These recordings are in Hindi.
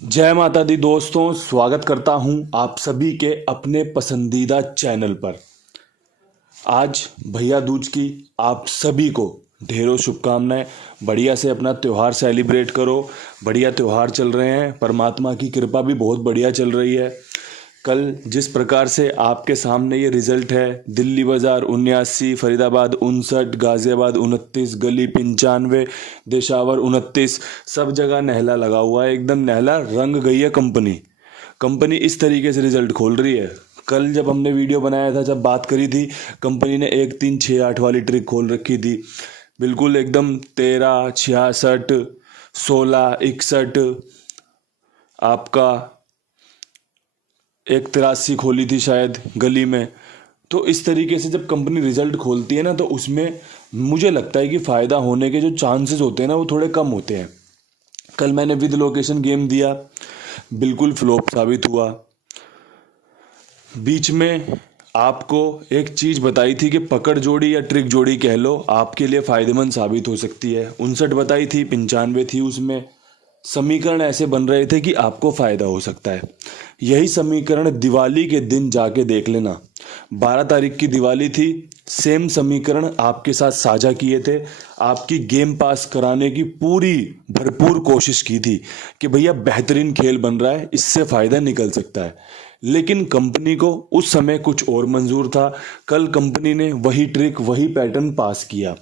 जय माता दी दोस्तों, स्वागत करता हूं आप सभी के अपने पसंदीदा चैनल पर। आज भैया दूज की आप सभी को ढेरों शुभकामनाएं। बढ़िया से अपना त्यौहार सेलिब्रेट करो। बढ़िया त्यौहार चल रहे हैं, परमात्मा की कृपा भी बहुत बढ़िया चल रही है। कल जिस प्रकार से आपके सामने ये रिजल्ट है, दिल्ली बाजार 79, फरीदाबाद 59, गाजियाबाद 29, गली 95, देशावर 29, सब जगह नहला लगा हुआ है। एकदम नहला रंग गई है कंपनी इस तरीके से रिजल्ट खोल रही है। कल जब हमने वीडियो बनाया था, जब बात करी थी, कंपनी ने 1 3 6 8 वाली ट्रिक खोल रखी थी। बिल्कुल एकदम 13 66 16 61 आपका 1 83 खोली थी शायद गली में। तो इस तरीके से जब कंपनी रिजल्ट खोलती है ना, तो उसमें मुझे लगता है कि फ़ायदा होने के जो चांसेस होते हैं ना, वो थोड़े कम होते हैं। कल मैंने विद लोकेशन गेम दिया, बिल्कुल फ्लॉप साबित हुआ। बीच में आपको एक चीज़ बताई थी कि पकड़ जोड़ी या ट्रिक जोड़ी कह लो, आपके लिए फ़ायदेमंद साबित हो सकती है। 59 बताई थी, 95 थी। उसमें समीकरण ऐसे बन रहे थे कि आपको फ़ायदा हो सकता है। यही समीकरण दिवाली के दिन जाके देख लेना। 12 तारीख की दिवाली थी, सेम समीकरण आपके साथ साझा किए थे। आपकी गेम पास कराने की पूरी भरपूर कोशिश की थी कि भैया बेहतरीन खेल बन रहा है, इससे फ़ायदा निकल सकता है। लेकिन कंपनी को उस समय कुछ और मंजूर था। कल कंपनी ने वही ट्रिक, वही पैटर्न पास किया।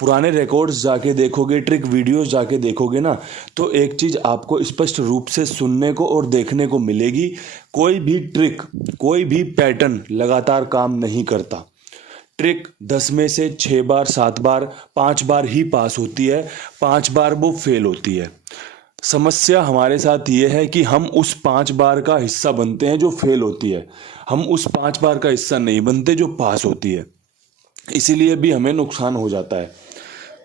पुराने रिकॉर्ड्स जाके देखोगे, ट्रिक वीडियोस जाके देखोगे ना, तो एक चीज़ आपको स्पष्ट रूप से सुनने को और देखने को मिलेगी। कोई भी ट्रिक, कोई भी पैटर्न लगातार काम नहीं करता। ट्रिक 10 में से 6 बार, 7 बार, 5 बार ही पास होती है, 5 बार वो फेल होती है। समस्या हमारे साथ ये है कि हम उस 5 बार का हिस्सा बनते हैं जो फेल होती है। हम उस 5 बार का हिस्सा नहीं बनते जो पास होती है। इसीलिए भी हमें नुकसान हो जाता है।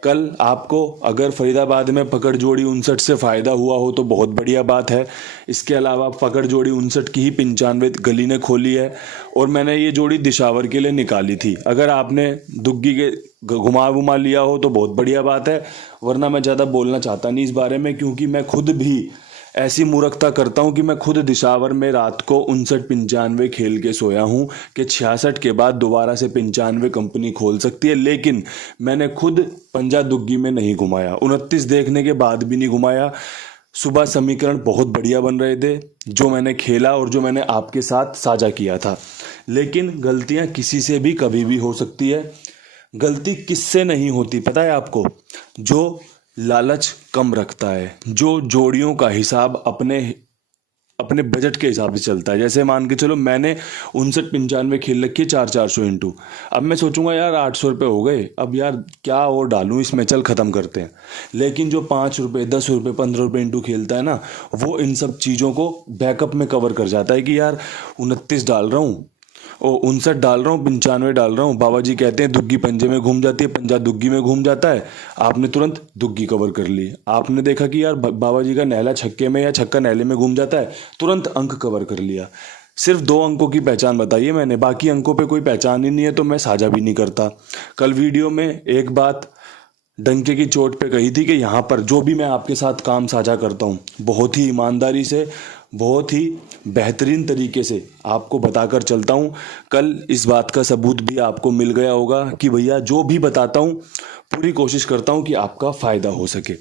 कल आपको अगर फरीदाबाद में पकड़ जोड़ी 59 से फ़ायदा हुआ हो तो बहुत बढ़िया बात है। इसके अलावा पकड़ जोड़ी 59 की ही 95 गली ने खोली है, और मैंने ये जोड़ी दिशावर के लिए निकाली थी। अगर आपने दुग्गी के घुमा वुमा लिया हो तो बहुत बढ़िया बात है, वरना मैं ज़्यादा बोलना चाहता नहीं इस बारे में, क्योंकि मैं खुद भी ऐसी मूर्खता करता हूं कि मैं खुद दिशावर में रात को 59 95 खेल के सोया हूं कि 66 के बाद दोबारा से 95 कंपनी खोल सकती है। लेकिन मैंने खुद पंजा दुग्गी में नहीं घुमाया, 29 देखने के बाद भी नहीं घुमाया। सुबह समीकरण बहुत बढ़िया बन रहे थे जो मैंने खेला और जो मैंने आपके साथ साझा किया था। लेकिन गलतियां किसी से भी कभी भी हो सकती है। गलती किससे नहीं होती पता है आपको? जो लालच कम रखता है, जो जोड़ियों का हिसाब अपने अपने बजट के हिसाब से चलता है। जैसे मान के चलो, मैंने 59 95 खेल रखी है 400 इंटू। अब मैं सोचूंगा यार 800 रुपये हो गए, अब यार क्या और डालूं इसमें, चल ख़त्म करते हैं। लेकिन जो 5 रुपये 10 रुपये 15 रुपये इंटू खेलता है ना, वो इन सब चीज़ों को बैकअप में कवर कर जाता है कि यार 29 डाल रहा हूँ, ओ 59 डाल रहा हूँ, 95 डाल रहा हूँ। बाबा जी कहते हैं दुग्गी पंजे में घूम जाती है, पंजा दुग्गी में घूम जाता है। आपने तुरंत दुग्गी कवर कर ली। आपने देखा कि यार बाबा जी का नहला छक्के में या छक्का नहले में घूम जाता है, तुरंत अंक कवर कर लिया। सिर्फ 2 अंकों की पहचान बताई है मैंने, बाकी अंकों पे कोई पहचान ही नहीं है, तो मैं साझा भी नहीं करता। कल वीडियो में एक बात डंके की चोट पे कही थी कि यहाँ पर जो भी मैं आपके साथ काम साझा करता हूँ, बहुत ही ईमानदारी से, बहुत ही बेहतरीन तरीके से आपको बताकर चलता हूँ। कल इस बात का सबूत भी आपको मिल गया होगा कि भैया जो भी बताता हूँ पूरी कोशिश करता हूँ कि आपका फ़ायदा हो सके।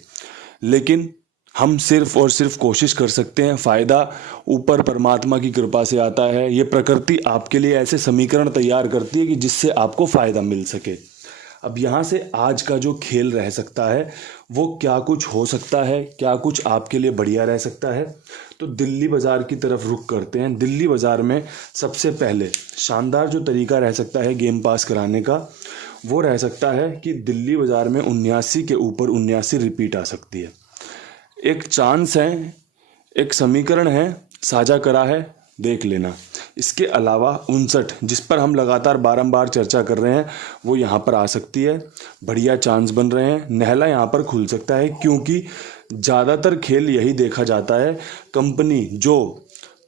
लेकिन हम सिर्फ और सिर्फ कोशिश कर सकते हैं, फ़ायदा ऊपर परमात्मा की कृपा से आता है। ये प्रकृति आपके लिए ऐसे समीकरण तैयार करती है कि जिससे आपको फ़ायदा मिल सके। अब यहाँ से आज का जो खेल रह सकता है, वो क्या कुछ हो सकता है, क्या कुछ आपके लिए बढ़िया रह सकता है। तो दिल्ली बाज़ार की तरफ रुख करते हैं। दिल्ली बाज़ार में सबसे पहले शानदार जो तरीका रह सकता है गेम पास कराने का, वो रह सकता है कि दिल्ली बाज़ार में 79 के ऊपर 79 रिपीट आ सकती है। एक चांस है, एक समीकरण है, साझा करा है, देख लेना। इसके अलावा 59 जिस पर हम लगातार बारंबार चर्चा कर रहे हैं, वो यहाँ पर आ सकती है। बढ़िया चांस बन रहे हैं, नहला यहाँ पर खुल सकता है, क्योंकि ज़्यादातर खेल यही देखा जाता है। कंपनी जो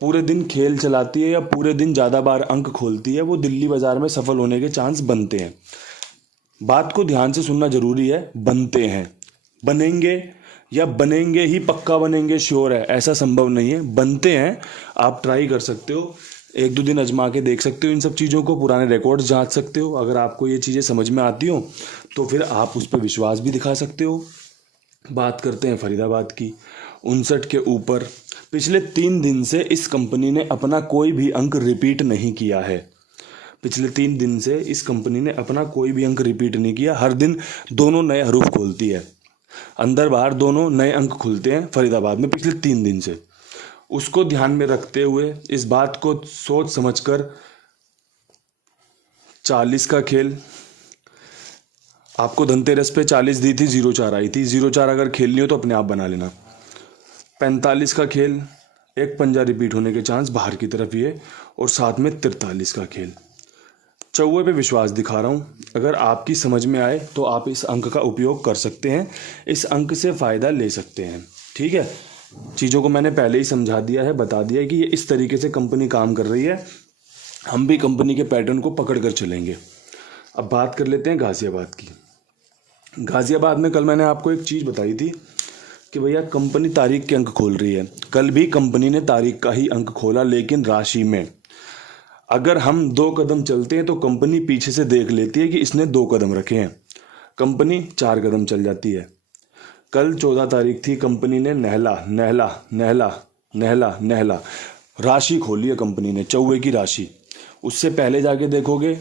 पूरे दिन खेल चलाती है या पूरे दिन ज़्यादा बार अंक खोलती है, वो दिल्ली बाज़ार में सफल होने के चांस बनते हैं। बात को ध्यान से सुनना जरूरी है, बनते हैं, बनेंगे या बनेंगे ही, पक्का बनेंगे, श्योर है, ऐसा संभव नहीं है, बनते हैं। आप ट्राई कर सकते हो, 1-2 दिन आजमा के देख सकते हो इन सब चीज़ों को, पुराने रिकॉर्ड्स जांच सकते हो। अगर आपको ये चीज़ें समझ में आती हो तो फिर आप उस पर विश्वास भी दिखा सकते हो। बात करते हैं फरीदाबाद की। 59 के ऊपर पिछले 3 दिन से इस कंपनी ने अपना कोई भी अंक रिपीट नहीं किया है। पिछले 3 दिन से इस कंपनी ने अपना कोई भी अंक रिपीट नहीं किया। हर दिन दोनों नए हरूफ खोलती है, अंदर बाहर दोनों नए अंक खुलते हैं फरीदाबाद में पिछले 3 दिन से। उसको ध्यान में रखते हुए, इस बात को सोच समझकर 40 का खेल, आपको धनतेरस पे 40 दी थी, 0-4 आई थी, 0-4 अगर खेलनी हो तो अपने आप बना लेना। 45 का खेल, एक पंजा रिपीट होने के चांस बाहर की तरफ ये, और साथ में 43 का खेल। चौवे पे विश्वास दिखा रहा हूँ, अगर आपकी समझ में आए तो आप इस अंक का उपयोग कर सकते हैं, इस अंक से फ़ायदा ले सकते हैं। ठीक है, चीज़ों को मैंने पहले ही समझा दिया है, बता दिया है कि ये इस तरीके से कंपनी काम कर रही है। हम भी कंपनी के पैटर्न को पकड़ कर चलेंगे। अब बात कर लेते हैं गाज़ियाबाद की। गाज़ियाबाद में कल मैंने आपको एक चीज़ बताई थी कि भैया कंपनी तारीख के अंक खोल रही है। कल भी कंपनी ने तारीख का ही अंक खोला, लेकिन राशि में। अगर हम 2 कदम चलते हैं तो कंपनी पीछे से देख लेती है कि इसने 2 कदम रखे हैं, कंपनी 4 कदम चल जाती है। कल 14 तारीख थी, कंपनी ने नहला नहला नहला नहला नहला राशि खोली है कंपनी ने, चौवे की राशि। उससे पहले जाके देखोगे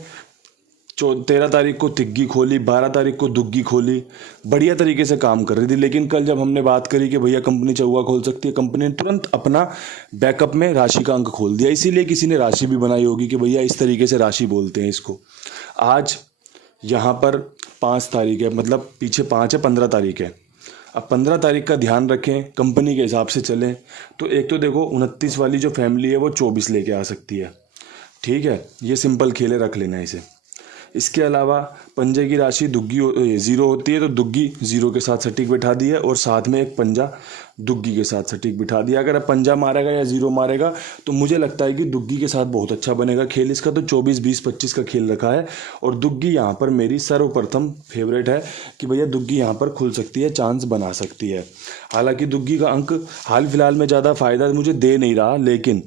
13 तारीख को तिग्गी खोली, 12 तारीख को दुग्गी खोली, बढ़िया तरीके से काम कर रही थी। लेकिन कल जब हमने बात करी कि भैया कंपनी चौवा खोल सकती है, कंपनी ने तुरंत अपना बैकअप में राशि का अंक खोल दिया। इसीलिए किसी ने राशि भी बनाई होगी कि भैया इस तरीके से राशि बोलते हैं इसको। आज यहाँ पर 5 तारीख है, मतलब पीछे 5 है, 15 तारीख है। अब 15 तारीख का ध्यान रखें, कंपनी के हिसाब से चलें तो एक तो देखो 29 वाली जो फैमिली है वो 24 लेके आ सकती है। ठीक है, ये सिंपल खेले, रख लेना इसे। इसके अलावा पंजे की राशि दुग्गी 0 होती है, तो दुग्गी 0 के साथ सटीक बिठा दी है, और साथ में एक पंजा दुग्गी के साथ सटीक बिठा दिया। अगर अब पंजा मारेगा या 0 मारेगा तो मुझे लगता है कि दुग्गी के साथ बहुत अच्छा बनेगा खेल इसका। तो 24, 20, 25 का खेल रखा है, और दुग्गी यहाँ पर मेरी सर्वप्रथम फेवरेट है कि भैया दुग्गी यहाँ पर खुल सकती है, चांस बना सकती है। हालांकि दुग्गी का अंक हाल फिलहाल में ज़्यादा फायदा मुझे दे नहीं रहा, लेकिन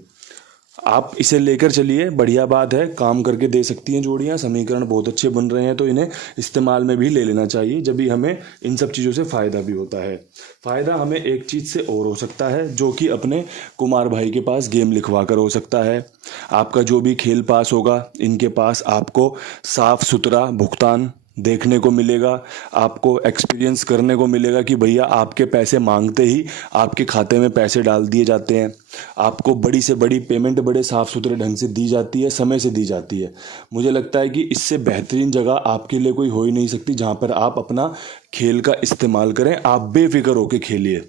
आप इसे लेकर चलिए, बढ़िया बात है, काम करके दे सकती हैं जोड़ियाँ। समीकरण बहुत अच्छे बन रहे हैं, तो इन्हें इस्तेमाल में भी ले लेना चाहिए, जब भी हमें इन सब चीज़ों से फ़ायदा भी होता है। फ़ायदा हमें एक चीज़ से और हो सकता है, जो कि अपने कुमार भाई के पास गेम लिखवा कर हो सकता है। आपका जो भी खेल पास होगा, इनके पास आपको साफ़ सुथरा भुगतान देखने को मिलेगा, आपको एक्सपीरियंस करने को मिलेगा कि भैया आपके पैसे मांगते ही आपके खाते में पैसे डाल दिए जाते हैं। आपको बड़ी से बड़ी पेमेंट बड़े साफ़ सुथरे ढंग से दी जाती है, समय से दी जाती है। मुझे लगता है कि इससे बेहतरीन जगह आपके लिए कोई हो ही नहीं सकती जहाँ पर आप अपना खेल का इस्तेमाल करें। आप बेफिक्र होकर खेलिए।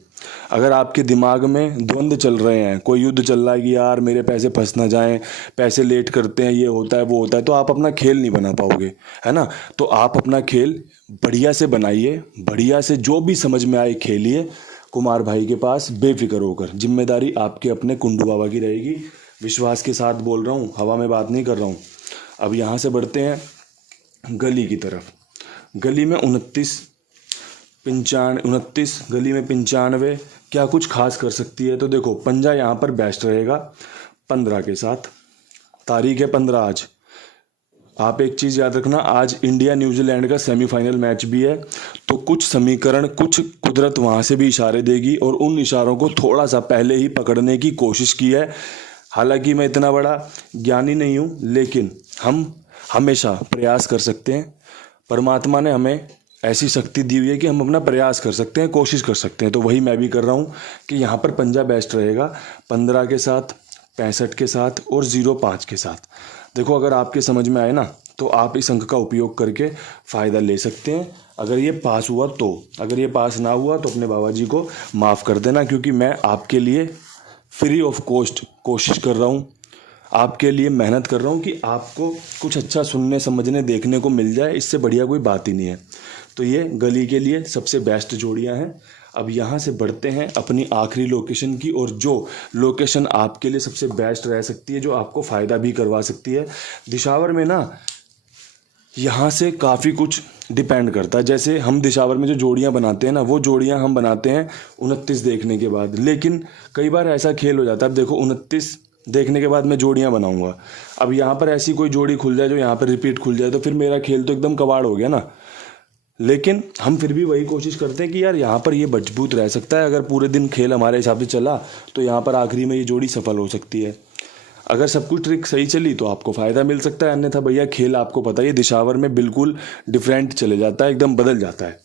अगर आपके दिमाग में द्वंद्व चल रहे हैं, कोई युद्ध चल रहा है कि यार मेरे पैसे फंस ना जाएं, पैसे लेट करते हैं, ये होता है वो होता है, तो आप अपना खेल नहीं बना पाओगे, है ना। तो आप अपना खेल बढ़िया से बनाइए, बढ़िया से जो भी समझ में आए खेलिए, कुमार भाई के पास बेफिक्र होकर। जिम्मेदारी आपके अपने कुंडू बाबा की रहेगी। विश्वास के साथ बोल रहा हूँ, हवा में बात नहीं कर रहा हूँ। अब यहाँ से बढ़ते हैं गली की तरफ। गली में 29 गली में 95 क्या कुछ खास कर सकती है। तो देखो पंजा यहाँ पर बेस्ट रहेगा 15 के साथ। तारीख है 15 आज। आप एक चीज़ याद रखना, आज इंडिया न्यूजीलैंड का सेमीफाइनल मैच भी है, तो कुछ समीकरण, कुछ कुदरत वहाँ से भी इशारे देगी, और उन इशारों को थोड़ा सा पहले ही पकड़ने की कोशिश की है। हालांकि मैं इतना बड़ा ज्ञानी नहीं हूँ, लेकिन हम हमेशा प्रयास कर सकते हैं। परमात्मा ने हमें ऐसी शक्ति दी हुई है कि हम अपना प्रयास कर सकते हैं, कोशिश कर सकते हैं। तो वही मैं भी कर रहा हूँ कि यहाँ पर पंजा बेस्ट रहेगा 15 के साथ, 65 के साथ और 05 के साथ। देखो अगर आपके समझ में आए ना, तो आप इस अंक का उपयोग करके फ़ायदा ले सकते हैं। अगर ये पास हुआ तो, अगर ये पास ना हुआ तो अपने बाबा जी को माफ़ कर देना, क्योंकि मैं आपके लिए फ्री ऑफ कॉस्ट कोशिश कर रहा हूँ, आपके लिए मेहनत कर रहा हूँ कि आपको कुछ अच्छा सुनने, समझने, देखने को मिल जाए। इससे बढ़िया कोई बात ही नहीं है। तो ये गली के लिए सबसे बेस्ट जोड़ियाँ हैं। अब यहाँ से बढ़ते हैं अपनी आखिरी लोकेशन की, और जो लोकेशन आपके लिए सबसे बेस्ट रह सकती है, जो आपको फ़ायदा भी करवा सकती है। दिशावर में ना यहाँ से काफ़ी कुछ डिपेंड करता है। जैसे हम दिशावर में जो जोड़ियाँ बनाते हैं ना, वो जोड़ियाँ हम बनाते हैं 29 देखने के बाद। लेकिन कई बार ऐसा खेल हो जाता है, अब देखो 29 देखने के बाद मैं जोड़ियाँ बनाऊंगा, अब यहाँ पर ऐसी कोई जोड़ी खुल जाए जो यहाँ पर रिपीट खुल जाए, तो फिर मेरा खेल तो एकदम कबाड़ हो गया ना। लेकिन हम फिर भी वही कोशिश करते हैं कि यार यहाँ पर ये मजबूत रह सकता है, अगर पूरे दिन खेल हमारे हिसाब से चला तो यहाँ पर आखिरी में ये जोड़ी सफल हो सकती है। अगर सब कुछ ट्रिक सही चली तो आपको फ़ायदा मिल सकता है, अन्यथा भैया खेल आपको पता है दिशावर में बिल्कुल डिफरेंट चले जाता है, एकदम बदल जाता है।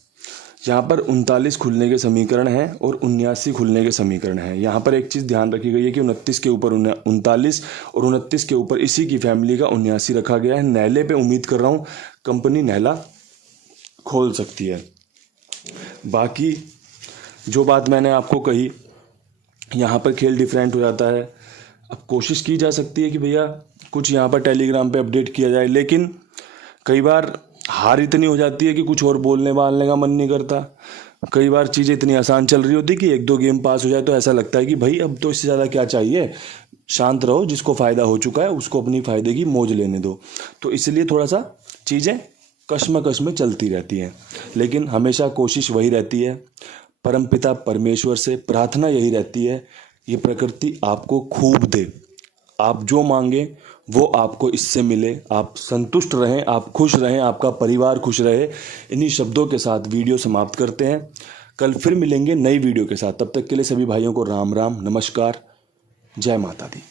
यहाँ पर 39 खुलने के समीकरण हैं और 79 खुलने के समीकरण हैं। यहाँ पर एक चीज़ ध्यान रखी गई है कि 29 के ऊपर 39 और 29 के ऊपर इसी की फैमिली का 79 रखा गया है। नैले पे उम्मीद कर रहा हूँ कंपनी नैला खोल सकती है। बाकी जो बात मैंने आपको कही, यहाँ पर खेल डिफरेंट हो जाता है। अब कोशिश की जा सकती है कि भैया कुछ यहाँ पर टेलीग्राम पे अपडेट किया जाए, लेकिन कई बार हार इतनी हो जाती है कि कुछ और बोलने बालने का मन नहीं करता। कई बार चीज़ें इतनी आसान चल रही होती कि एक दो गेम पास हो जाए तो ऐसा लगता है कि भाई अब तो इससे ज़्यादा क्या चाहिए, शांत रहो, जिसको फ़ायदा हो चुका है उसको अपनी फ़ायदे की मौज लेने दो। तो इसलिए थोड़ा सा चीज़ें कश्मकश में चलती रहती हैं, लेकिन हमेशा कोशिश वही रहती है, परमपिता परमेश्वर से प्रार्थना यही रहती है, ये प्रकृति आपको खूब दे, आप जो मांगे वो आपको इससे मिले, आप संतुष्ट रहें, आप खुश रहें, आपका परिवार खुश रहे। इन्हीं शब्दों के साथ वीडियो समाप्त करते हैं। कल फिर मिलेंगे नई वीडियो के साथ। तब तक के लिए सभी भाइयों को राम राम, नमस्कार, जय माता दी।